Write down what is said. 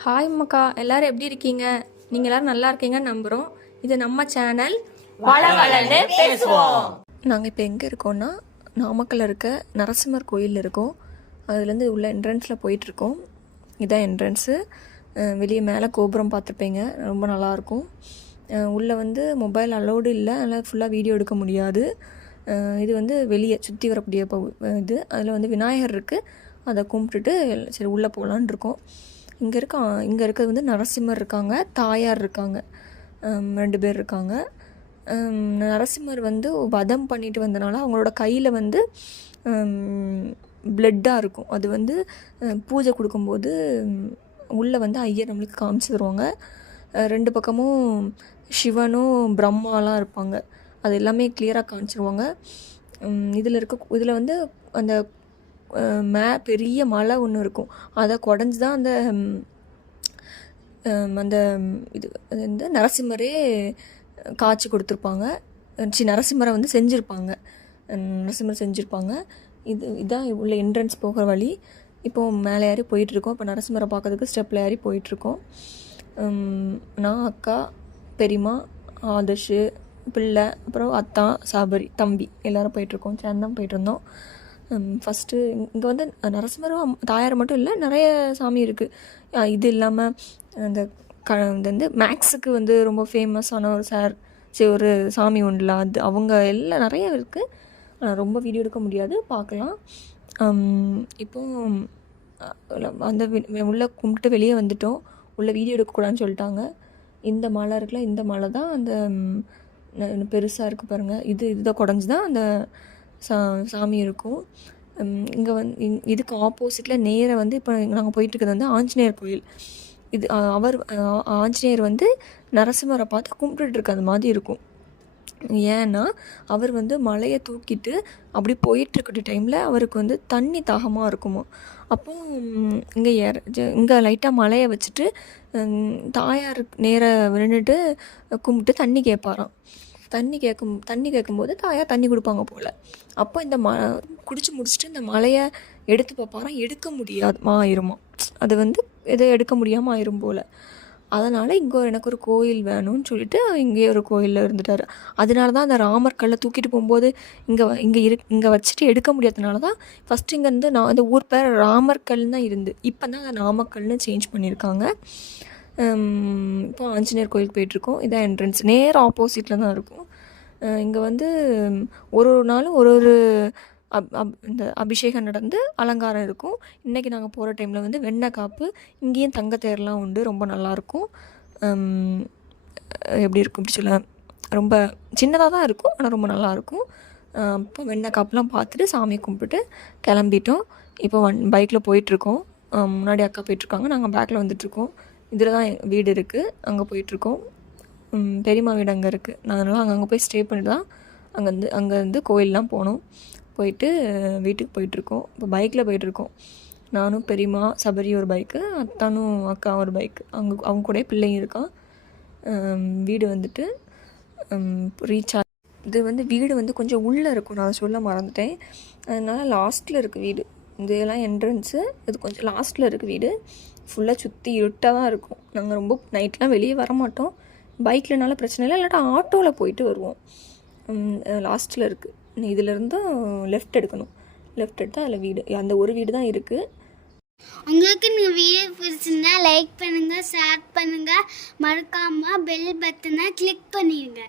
Hi மக்கா, எல்லாரும் எப்படி இருக்கீங்க? நீங்கள் எல்லாரும் நல்லா இருக்கீங்கன்னு நம்புகிறோம். இது நம்ம சேனல் வளவளன்னு பேசுவோம். நாங்கள் இப்போ எங்கே இருக்கோம்னா நாமக்கல்ல இருக்க நரசிம்மர் கோயிலில் இருக்கோம். அதுலேருந்து உள்ள என்ட்ரன்ஸில் போயிட்டுருக்கோம். இதான் என்ட்ரன்ஸு. வெளியே மேலே கோபுரம் பார்த்துருப்பீங்க, ரொம்ப நல்லாயிருக்கும். உள்ளே வந்து மொபைல் அலோடு இல்லை, அதனால் ஃபுல்லாக வீடியோ எடுக்க முடியாது. இது வந்து வெளியே சுற்றி வரக்கூடிய இது. அதில் வந்து விநாயகர் இருக்குது, அதை கும்பிட்டுட்டு சரி உள்ளே போகலான் இருக்கோம். இங்கே இருக்கிறது வந்து நரசிம்மர் இருக்காங்க, தாயார் இருக்காங்க, 2 பேர் இருக்காங்க. நரசிம்மர் வந்து வதம் பண்ணிட்டு வந்தனால அவங்களோட கையில் வந்து பிளட்டாக இருக்கும். அது வந்து பூஜை கொடுக்கும்போது உள்ளே வந்து ஐயர் நம்மளுக்கு காமிச்சு தருவாங்க. 2 பக்கமும் சிவனும் பிரம்மாலாம் இருப்பாங்க. அது எல்லாமே கிளியராக காமிச்சிருவாங்க. இதில் வந்து அந்த பெரிய மலை ஒன்று இருக்கும், அதை குடஞ்சி தான் அந்த இது வந்து நரசிம்மரே காட்சி கொடுத்துருப்பாங்க. நரசிம்மரை வந்து செஞ்சுருப்பாங்க. இதுதான் உள்ள என்ட்ரன்ஸ் போகிற வழி. இப்போது மேலே ஏறி போயிட்டுருக்கோம். இப்போ நரசிம்மரை பார்க்கறதுக்கு ஸ்டெப்பில் ஏறி போயிட்டுருக்கோம். நான், அக்கா, பெரியம்மா, ஆதர்ஷு, பிள்ளை, அப்புறம் அத்தா, சாபரி, தம்பி எல்லோரும் போயிட்டுருக்கோம். சேர்ந்தான் போயிட்டுருந்தோம். ஃபஸ்ட்டு இங்கே வந்து நரசிம்மரும் தாயார் மட்டும் இல்லை, நிறைய சாமி இருக்குது. இது இல்லாமல் இந்த வந்து மேக்ஸுக்கு வந்து ரொம்ப ஃபேமஸான ஒரு சாமி உண்டுல, அது அவங்க எல்லாம் நிறைய இருக்குது. ஆனால் ரொம்ப வீடியோ எடுக்க முடியாது, பார்க்கலாம். இப்போது அந்த உள்ளே கும்பிட்டு வெளியே வந்துட்டோம். உள்ளே வீடியோ எடுக்கக்கூடாதுன்னு சொல்லிட்டாங்க. இந்த மலை இருக்குல்ல, இந்த மலை தான் அந்த பெருசாக இருக்குது பாருங்கள். இதுதான் குடஞ்சி தான் அந்த சாமி இருக்கும். இங்கே வந்து இதுக்கு ஆப்போசிட்டில் நேராக வந்து இப்போ நாங்கள் போயிட்டுருக்கிறது வந்து ஆஞ்சநேயர் கோயில். இது ஆஞ்சநேயர் வந்து நரசிம்மரை பார்த்து கும்பிட்டுருக்க அந்த மாதிரி இருக்கும். ஏன்னா அவர் வந்து மலையை தூக்கிட்டு அப்படி போயிட்டுருக்கிற டைமில் அவருக்கு வந்து தண்ணி தாகமாக இருக்குமோ. அப்போ இங்கே லைட்டாக மலையை வச்சுட்டு தாயார் நேராக நின்றுட்டு கும்பிட்டு தண்ணி கேட்பாராம். தண்ணி கேட்கும்போது தாயார் தண்ணி கொடுப்பாங்க போல். அப்போ இந்த குடிச்சு முடிச்சுட்டு இந்த மலையை எடுத்து பார்ப்பாராம், எடுக்க முடியாது ஆயிருமா. அது வந்து எதை எடுக்க முடியாமல் ஆயிரும் போல். அதனால் இங்கே எனக்கு ஒரு கோயில் வேணும்னு சொல்லிட்டு இங்கே ஒரு கோயிலில் இருந்துட்டார். அதனால தான் அந்த ராமர் கல்லை தூக்கிட்டு போகும்போது இங்கே வச்சுட்டு எடுக்க முடியாதனால தான் ஃபஸ்ட்டு இங்கேருந்து அந்த ஊர் பேர் ராமர் கல்னு தான் இருந்து, இப்போ தான் அதை நாமக்கல்னு சேஞ்ச் பண்ணியிருக்காங்க. இப்போ ஆஞ்சநேயர் கோயிலுக்கு போயிட்டுருக்கோம். இதான் என்ட்ரன்ஸ், நேர் ஆப்போசிட்டில் தான் இருக்கும். இங்கே வந்து ஒரு நாளும் ஒரு இந்த அபிஷேகம் நடந்து அலங்காரம் இருக்கும். இன்றைக்கி நாங்கள் போகிற டைமில் வந்து வெண்ணெய் காப்பு, இங்கேயும் தங்கத்தேர்லாம் உண்டு, ரொம்ப நல்லாயிருக்கும். எப்படி இருக்கும் இப்படி சொல்ல, ரொம்ப சின்னதாக தான் இருக்கும், ஆனால் ரொம்ப நல்லாயிருக்கும். இப்போ வெண்ணெய் காப்புலாம் பார்த்துட்டு சாமியை கும்பிட்டு கிளம்பிட்டோம். இப்போ பைக்கில் போயிட்டுருக்கோம். முன்னாடி அக்கா போயிட்டுருக்காங்க, நாங்கள் பேக்கில் வந்துட்டுருக்கோம். இதில் தான் வீடு இருக்குது, அங்கே போயிட்டுருக்கோம். பெரியம்மா வீடு அங்கே இருக்குது. அதனால் அங்கே போய் ஸ்டே பண்ணிட்டு தான் அங்கேருந்து கோயிலெலாம் போனோம். போயிட்டு வீட்டுக்கு போயிட்டுருக்கோம். இப்போ பைக்கில் போயிட்டுருக்கோம். நானும் பெரியம்மா, சபரி ஒரு பைக்கு, அத்தானும் அக்கா ஒரு பைக்கு. அவங்க கூட பிள்ளைங்க இருக்கான். வீடு வந்துட்டு ரீச் ஆகி இது வந்து வீடு வந்து கொஞ்சம் உள்ளே இருக்கும், நான் சொல்ல மறந்துட்டேன். அதனால் லாஸ்ட்டில் இருக்குது வீடு. இதெல்லாம் என்ட்ரன்ஸு, இது கொஞ்சம் லாஸ்ட்டில் இருக்குது வீடு. ஃபுல்லாக சுற்றி இருட்டாக தான் இருக்கும். நாங்கள் ரொம்ப நைட்லாம் வெளியே வர மாட்டோம். பைக்லனால பிரச்சனை இல்லை, இல்லாட்டா ஆட்டோவில் போயிட்டு வருவோம். லாஸ்ட்டில் இருக்குது. இதிலேருந்தும் லெஃப்ட் எடுக்கணும். லெஃப்ட் எடுத்தால் அதில் வீடு, அந்த ஒரு வீடு தான் இருக்குது. உங்களுக்கு இந்த வீடியோ பிடிச்சிருந்தா லைக் பண்ணுங்கள், ஷேர் பண்ணுங்கள், மறக்காமல் பெல் பட்டனை கிளிக் பண்ணிடுங்க.